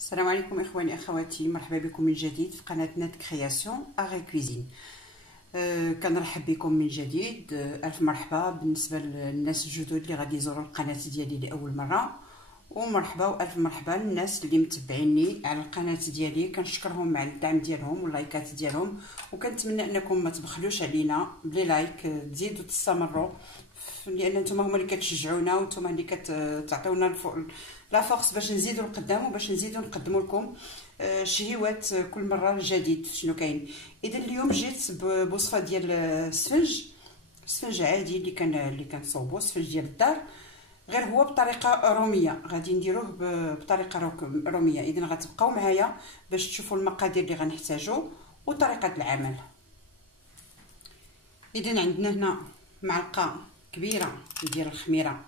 السلام عليكم اخواني اخواتي، مرحبا بكم من جديد في قناه نات كرياسيون اغي كويزين. كنرحب بكم من جديد. الف مرحبا بالنسبه للناس الجدد اللي غادي يزوروا القناه ديالي لاول مره، ومرحبا والف مرحبا للناس اللي متبعيني على القناه ديالي. كنشكرهم على الدعم ديالهم واللايكات ديالهم، وكنتمنى انكم ما تبخلوش علينا بلي لايك، تزيدوا تستمروا، لان نتوما هما اللي كتشجعونا وانتوما اللي كتعطيونا لا فورس باش نزيدوا لقدام وباش نزيدوا نقدموا لكم شهيوات كل مره جديد شنو كاين. اذا اليوم جيت بوصفه ديال السفنج عادي اللي كنصوبوا السفنج ديال الدار، غير هو بطريقه روميه. غادي نديروه بطريقه روميه. اذا غتبقاو معايا باش تشوفوا المقادير اللي غنحتاجو وطريقه العمل. اذا عندنا هنا معلقه كبيره ديال الخميره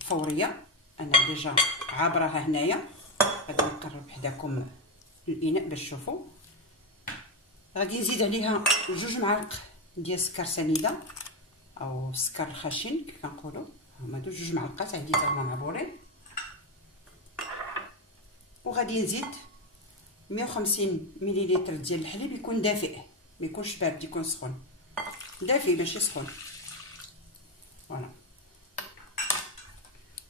فوريه، انا ديجا عابراها هنايا. غادي نقرب حداكم الاناء باش تشوفوا. غادي نزيد عليها 2 معالق ديال السكر سنيده او السكر الخشن كيف كنقولوا، هما 2 معلقات عندي حتى هما معبورين. وغادي نزيد 150 مليلتر ديال الحليب، يكون دافئ ما يكونش بارد، يكون سخون دافئ ماشي سخون. فوالا.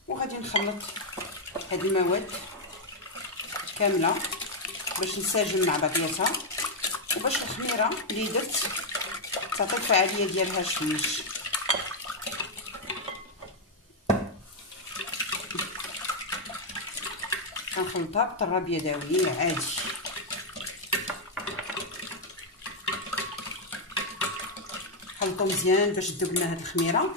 وغادي نخلط هاد المواد كامله باش نساجم مع بعضياتها، وباش الخميره اللي درت تعطي الفعاليه ديالها شويش. كنخلطها بطراب يدوي عادي. خلطوا مزيان باش تذوب لنا هاد الخميره.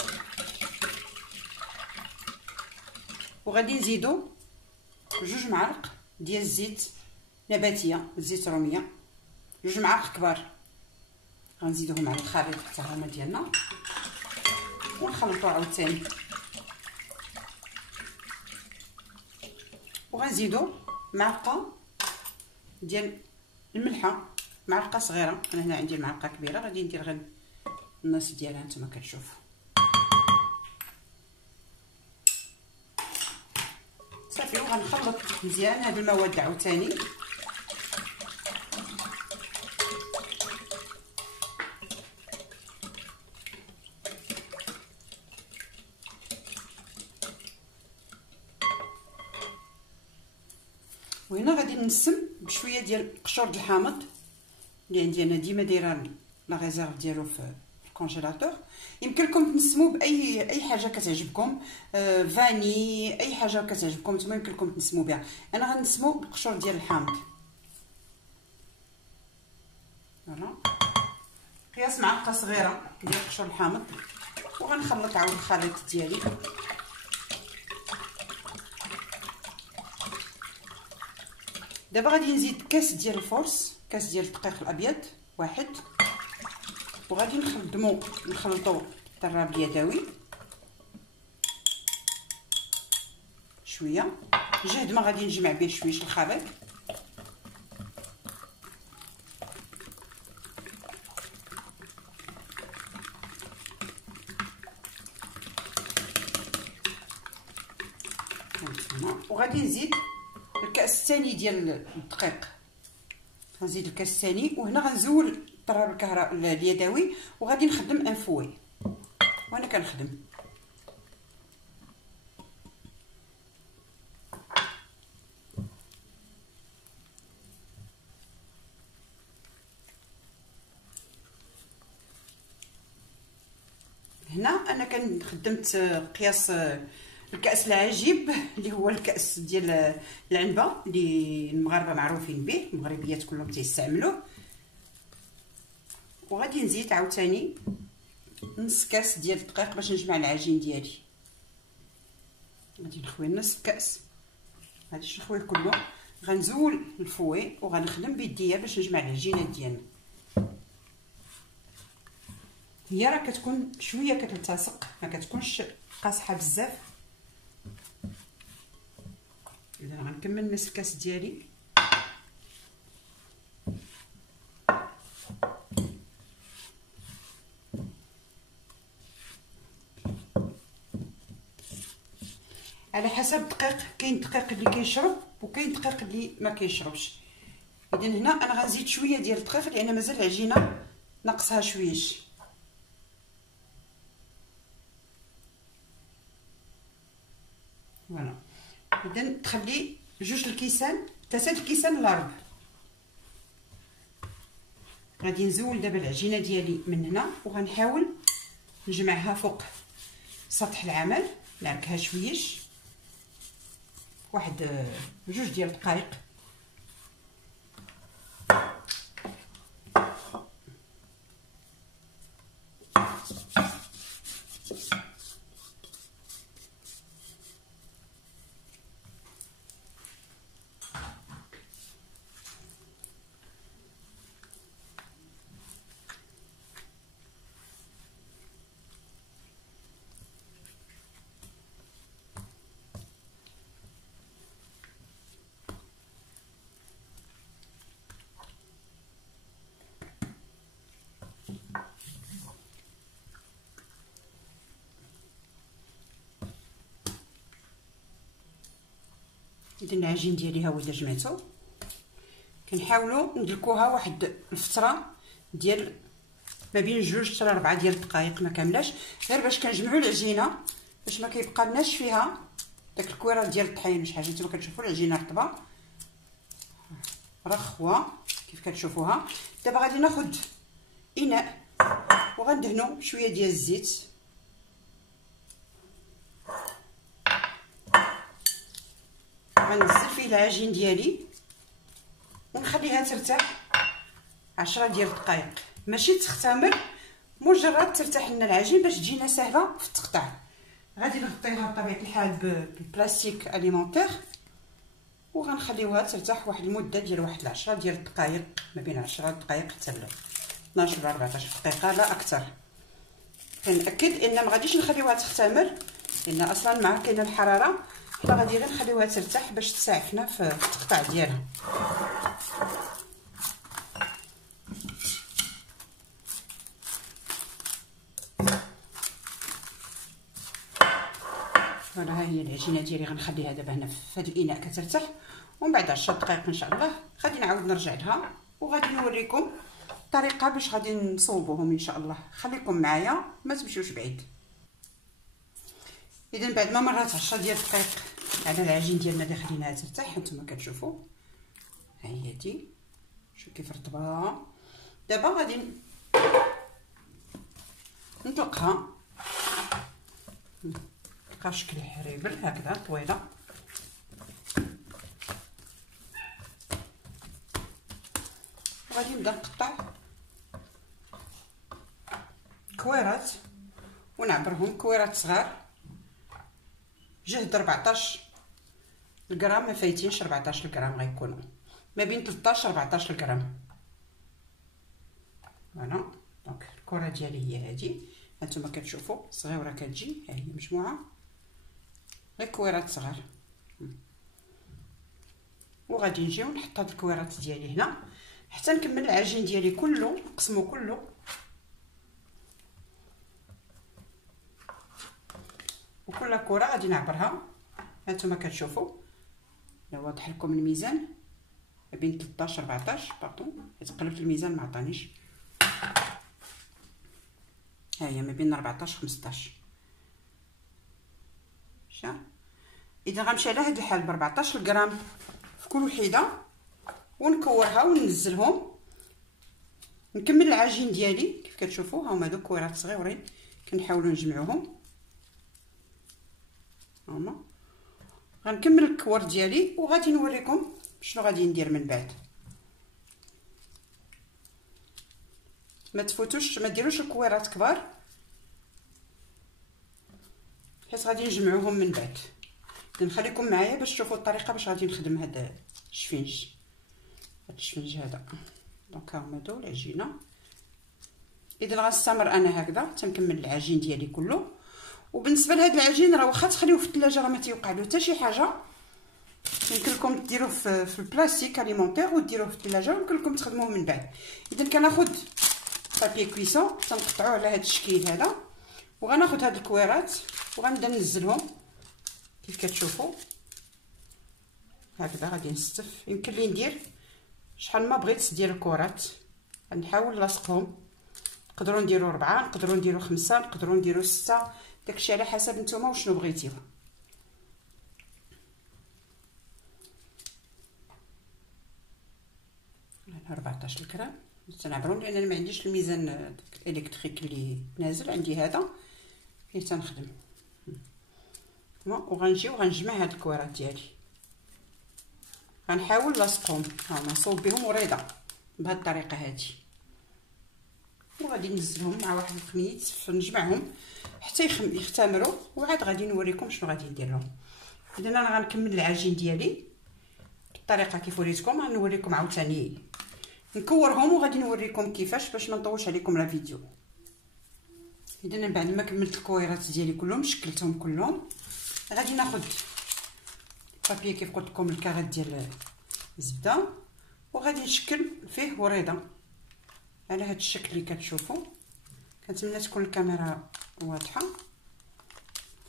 وغادي نزيدو 2 معالق ديال الزيت نباتيه، زيت روميه، 2 معالق كبار غنزيدوهم على الخليط حتى هما ديالنا، ونخلطو عاوتاني. وغنزيدو معلقه ديال الملحه، معلقه صغيره. انا هنا عندي معلقه كبيره، غادي ندير غير النص ديالها نتوما كتشوفوا. صافي. وغنخلط مزيان هاد المواد عاوتاني. وهنا غادي نسم بشويه ديال قشور الحامض اللي عندي انا، ديما دايره لا ريزيرف ديالو في الكونجيلاتور. يمكن لكم تنسموا باي حاجه كتعجبكم، فاني، اي حاجه كتعجبكم نتوما يمكن لكم تنسموا بها. انا غنسمو بالقشور ديال الحامض. فوالا، قياس معلقه صغيره ديال قشور الحامض. وغنخلط عاود الخليط ديالي. دابا غادي نزيد كاس ديال الفورس، كاس ديال الدقيق الابيض واحد، وغادي نخلطو بالطراب اليدوي شويه. جهد ما غادي نجمع به شويش الخليط. وغادي نزيد الكاس الثاني ديال الدقيق، غنزيد الكاس الثاني. وهنا غنزول الطراب اليدوي وغادي نخدم انفوي وانا كنخدم. هنا انا خدمت قياس الكاس العجيب اللي هو الكاس ديال العنبه اللي المغاربه معروفين به، المغربيات كلهم تيستعملوه. وغادي نزيد عاوتاني نص كاس ديال الدقيق باش نجمع العجين ديالي. غادي نخوي نص كاس، غاديش نخويه كله. غنزول الفوي وغنخدم بيديا باش نجمع العجينات ديالنا. هي راه كتكون شويه كتلتصق، ما كتكونش قاصحه بزاف. اذا غنكمل نصف كاس ديالي. على حسب الدقيق، كاين الدقيق اللي كيشرب وكاين دقيق اللي ما كيشربش. اذا هنا انا غنزيد شويه ديال الدقيق لان مازال العجينه ناقصها شويش. فوالا. اذا تخلي 2 الكيسان 3 الكيسان لربع. غادي نزول دابا العجينه ديالي من هنا وغنحاول نجمعها فوق سطح العمل، نعركها شويش واحد 2 ديال الدقائق. اذا العجين ديالي ها هو الا جمعته كنحاولوا ندلكوها واحد الفتره ديال ما بين 2 حتى 4 ديال الدقائق، ما كاملاش، غير باش كنجمعوا العجينه باش ما كيبقى لناش فيها داك الكويرات ديال الطحين شي حاجه. نتوما كتشوفوا العجينه رطبه رخوه كيف كتشوفوها. دابا غادي ناخذ اناء وغندهنوا شويه ديال الزيت، غنزل فيه العجين ديالي ونخليها ترتاح 10 ديال الدقائق، ماشي تختمر، مجرد ترتاح لنا العجين باش تجينا سهله في التقطيع. غادي نغطيها بطبيعه الحال بالبلاستيك اليمونتير وغنخليوها ترتاح واحد المده ديال واحد 10 ديال الدقائق، ما بين 10 دقائق حتى ل 12 ولا 14 دقيقه لا اكثر. كنأكد ان ما غاديش نخليوها تختمر لان اصلا مع كاينه الحراره، حنا غادي غير نخليوها ترتاح باش تساعدنا في التقطيع ديالها. فوالا ها هي العجينه ديالي غنخليها دابا هنا في هذا الاناء كترتاح، ومن بعد 10 دقائق ان شاء الله غادي نعاود نرجع لها وغادي نوريكم الطريقه باش غادي نصوبوهم ان شاء الله. خليكم معايا ما تمشيوش بعيد. اذا بعد ما مرات 10 ديال الدقائق على العجين ديالنا اللي خليناها ترتاح نتوما كتشوفوا ها هي دي شوف كيف رطبه. دابا غادي نطلقها تلقى شكل حريبل هكذا طويله، وغادي نبدا نقطع كويرات ونعبرهم كويرات صغار جهد 14 غرام، ما فايتينش 14 غرام، غيكونوا ما بين 13 14 غرام. فوالا دونك الكره ديالي هي هذه هانتوما كتشوفوا صغيره كتجي، ها هي مجموعه غير كويرات صغار، وغادي نجيو نحط هاد الكويرات ديالي هنا حتى نكمل العجين ديالي كله نقسمو كله. وكل كره غادي نعبرها هانتوما كتشوفوا لا واضح لكم الميزان ما بين 13 14 باردون، قلبت الميزان ما عطانيش، ها هي ما بين 14 15 شا. اذا غنمشي على هذا الحال ب 14 غرام في كل وحده ونكورها وننزلهم. نكمل العجين ديالي كيف كتشوفوا، ها هما دوك كويرات صغيورين كنحاولوا نجمعوهم، هما غنكمل الكور ديالي وغادي نوريكم شنو غادي ندير من بعد. ما تفوتوش ما ديروش الكويرات كبار حيت غادي نجمعوهم من بعد. نخليكم معايا باش تشوفوا الطريقه باش غادي نخدم هذا الشفنج، هذا دونك ها هما دو العجينه. اذا غنستمر انا هكذا تنكمل العجين ديالي كله. وبالنسبه لهذا العجين راه واخا تخليوه في الثلاجه راه ما تيوقع له حتى شي حاجه، يمكن لكم ديروه في البلاستيك اليمونتير وديروه في الثلاجه ويمكن لكم تخدموه من بعد. اذا كناخذ بابي كويسون تنقطعوه على هذا الشكل هذا، وغناخذ هاد الكويرات وغنبدا ننزلهم كيف كتشوفوا هكذا غادي نستف. يمكن لي ندير شحال ما بغيت ديال الكرات، غنحاول نلاصقهم. نقدروا نديروا 4، نقدروا نديروا 5، نقدروا نديروا 6، داكشي على حسب نتوما وشنو بغيتيو. انا 14 غرام تنعبرهم لان انا ما عنديش الميزان الالكتريك اللي نازل عندي، هذا فيه تنخدم. وغنجي وغنجمع هاد الكرات ديالي، غنحاول نلاصقهم. ها هما نصوب بهم وريضه بهاد الطريقه هادي، وغادي ننزلهم مع واحد الخميس نجمعهم حتى يختمروا، وعاد غادي نوريكم شنو غادي ندير لهم. اذا انا غنكمل العجين ديالي بالطريقه كيف وريتكم، غنوريكم عاوتاني نكورهم وغادي نوريكم كيفاش باش ما نطولش عليكم لا فيديو. اذا انا بعد ما كملت الكويرات ديالي كلهم شكلتهم كلهم، غادي ناخذ بابي كيف قلت لكم الكارات ديال الزبده، وغادي نشكل فيه وريضه على هذا الشكل اللي كتشوفوا. كنتمنى تكون الكاميرا واضحه.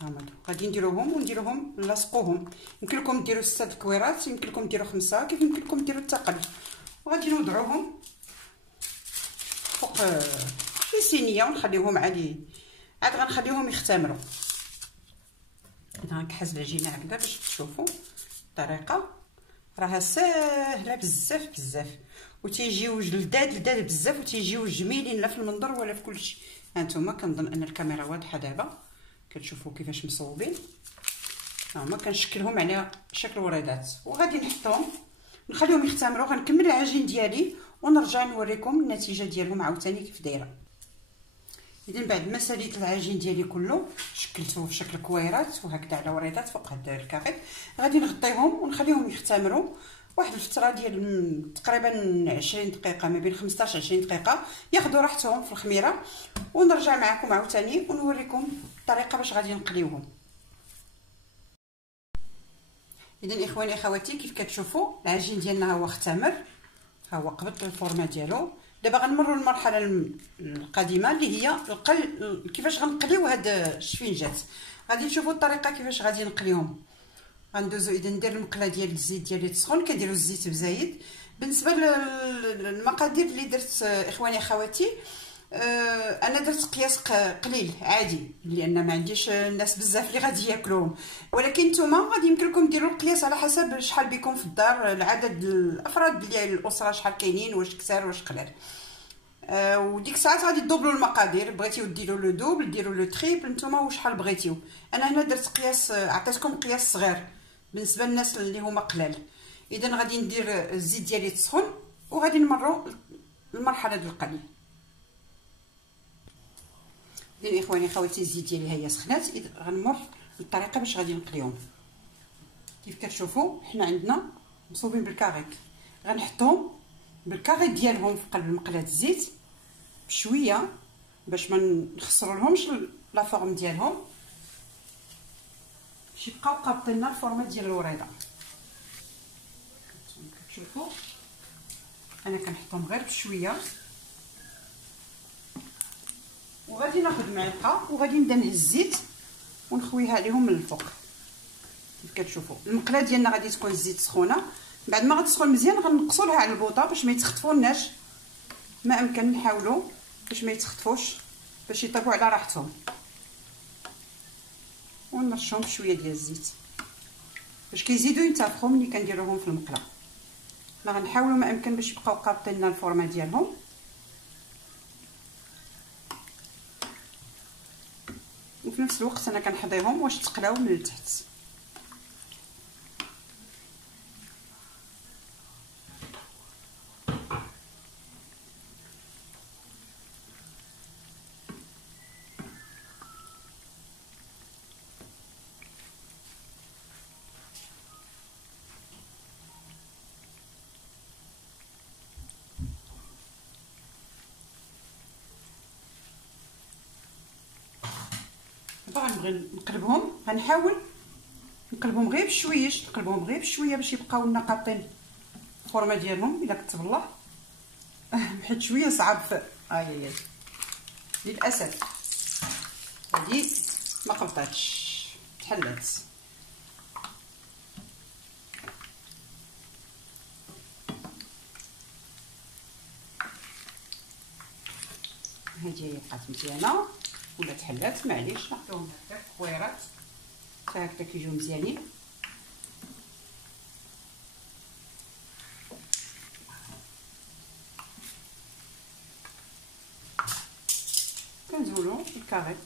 هما غادي نديروهم ونديروهم نلصقوهم. يمكن لكم ديروا 6 الكويرات، يمكن لكم ديروا 5، كيف يمكن لكم ديروا الثقل. وغادي نوضعوهم فوق شي صينيه ونخليوهم عاد غنخليوهم يختمروا. انا غنكحز العجينه هكذا باش تشوفوا الطريقه، راها ساهله بزاف بزاف، وتيجيو لذاذ بزاف، وتيجيو جميلين لا في المنظر ولا في كلشي. هانتوما كنظن ان الكاميرا واضحه دابا، كتشوفوا كيفاش مصوبين. هما كنشكلهم على شكل وريضات، وغادي نحطهم نخليهم يختمروا. غنكمل العجين ديالي ونرجع نوريكم النتيجه ديالهم عاوتاني كيف دايره. اذا بعد ما ساليت العجين ديالي كله شكلته في شكل كويرات وهكذا على وريضات فوق هاد الكافيط، غادي نغطيهم ونخليهم يختمروا واحد الفتره ديال تقريبا 20 دقيقه، ما بين 15 20 دقيقه، ياخذوا راحتهم في الخميره. ونرجع معكم عاوتاني ونوريكم الطريقه باش غادي نقليوهم. اذا اخواني اخواتي كيف كتشوفوا العجين ديالنا هو اختمر، ها هو قبضت الفورمه ديالو. دابا غنمروا للمرحله القادمه اللي هي كيفاش غنقليو هاد الشفينجات. غادي تشوفوا الطريقه كيفاش غادي نقليهم. غندوزو اذا ندير المقله ديال الزيت ديالي تسخن، كديروا الزيت بزايد. بالنسبه للمقادير اللي درت اخواني اخواتي، انا درت قياس قليل عادي لان ما عنديش الناس بزاف اللي غادي ياكلوهم، ولكن نتوما غادي يمكن لكم ديروا القياس على حسب شحال بكم في الدار، العدد الافراد ديال الاسره شحال كاينين، واش كثار واش قلال. وديك الساعات غادي تدوبلوا المقادير، بغيتيو ديروا لو دوبل ديروا لو تريبل، نتوما وشحال بغيتيو. انا هنا درت قياس، عطيتكم قياس صغير بالنسبه للناس اللي هما قلال. اذا غادي ندير الزيت ديالي تسخن وغادي نمروا المرحله ديال القلي. اذا اخواني خواتي الزيت ديالي هي سخنات، اذا غنمر بالطريقه باش غادي نقليهم. كيف كتشوفوا حنا عندنا مصوبين بالكاريك، غنحطهم بالكاريك ديالهم في قلب المقله الزيت بشويه باش ما نخسرولهمش لا فورم ديالهم، باش يبقاو قابطين لنا الفورمه ديال الوريضه. كتشوفوا انا كنحطهم غير بشويه، وغادي ناخذ معلقه وغادي نبدا نهز الزيت ونخويها عليهم من الفوق. كيف كتشوفوا المقله ديالنا غادي تكون الزيت سخونه، بعد ما غتسخن مزيان غنقصوا لها على البوطه باش ما يتخطفوناش، ما امكن نحاولوا باش ما يتخطفوش، باش يطيبوا على راحتهم. ونرشهم بشويه ديال الزيت باش كيزيدوا ينتفخوا ملي كنديروهم في المقله. ما غنحاولوا ما امكن باش يبقاو قابطين لنا الفورمه ديالهم. وفي نفس الوقت انا كنحضيهم واش تقلاو من التحت. غنبغي نقلبهم، غنحاول نقلبهم غير بشويش، نقلبهم غير بشويه باش يبقاو لنا قاطين الفورمه ديالهم. الا كتب الله حيت شويه صعب في اي للاسف هادي ما قبطاتش، تحلات. هادي هي بقات مزيانه ولا تحلات، معليش نحطوهم هكا كويرات حتى هكا كيجيو مزيانين. كنزولو الكاريط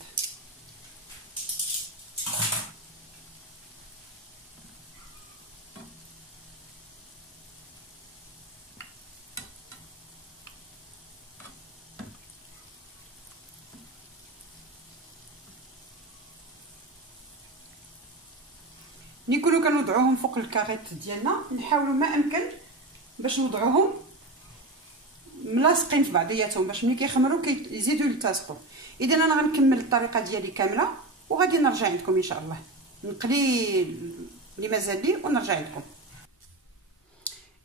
ملي نكونوا كنوضعوهم فوق الكاريط ديالنا نحاولوا ما امكن باش نوضعوهم ملاصقين في بعضياتهم باش ملي كيخمروا كيزيدوا يلتصقوا. اذا انا غنكمل الطريقه ديالي كامله وغادي نرجع عندكم ان شاء الله، نقلي اللي مازال لي ونرجع عندكم.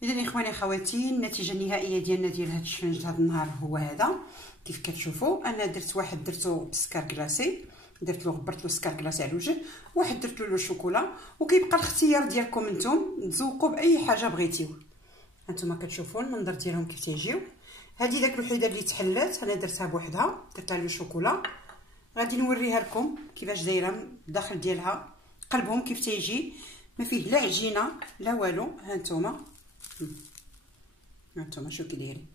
اذا اخواني خواتي النتيجه النهائيه ديالنا ديال هذا الشفنج هذا النهار هو هذا كيف كتشوفوا. انا درت واحد درتو بالسكر كلاصي، درت له غبرت له السكر كلاصي على الوجه، واحد درت له الشوكولا، وكيبقى الاختيار ديالكم نتوما تذوقوا باي حاجه بغيتيو. هانتوما كتشوفوا المنظر ديالهم كيف تيجيو. هذه داك الوحيده اللي تحلات انا درتها بوحدها، درت لها الشوكولا. غادي نوريها لكم كيفاش دايره الداخل ديالها، قلبهم كيف تيجي ما فيه لا عجينه لا والو. هانتوما شو كي دايرين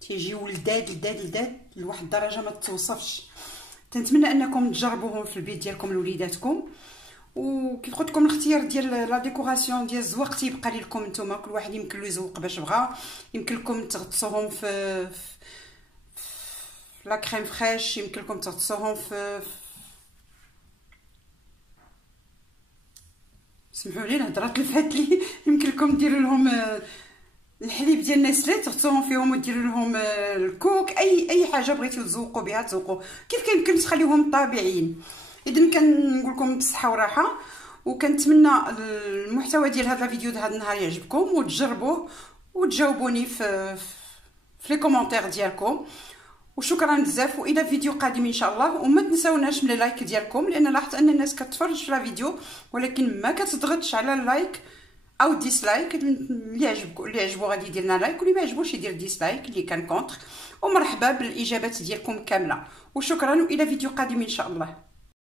تيجيو لداد لواحد الدرجه ما توصفش. تنتمنى انكم تجربوهم في البيت ديالكم لوليداتكم، وكيف قلت لكم الاختيار ديال لا ديكوراسيون ديال الزواق تيبقى لكم نتوما، كل واحد يمكن له يزوق باش بغا. يمكن لكم تغطسوهم في لا كريم فريش، يمكن لكم تغطسوهم في سمحوا لي الهضره تلفات لي، يمكن لكم ديروا لهم الحليب ديال نسلي تغطسوهم فيهم وديروا لهم الكوك، اي حاجه بغيتو تزوقوا بها تزوقوا كيف كيمكن تخليوهم طبيعيين. اذا كنقول لكم بالصحه والراحه، وكنتمنى المحتوى ديال هذا الفيديو هذا النهار يعجبكم وتجربوه وتجاوبوني في لي كومونتير ديالكم. وشكرا بزاف، والى فيديو قادم ان شاء الله. وما تنساوناش من اللايك ديالكم، لان لاحظت ان الناس كتفرج في الفيديو ولكن ما كتضغطش على اللايك او ديسلايك. اللي عجبو غادي يدير لنا لايك، واللي ما عجبوش يدير ديسلايك اللي كان كونتر. ومرحبا بالاجابات ديالكم كامله، وشكرا والى فيديو قادم ان شاء الله.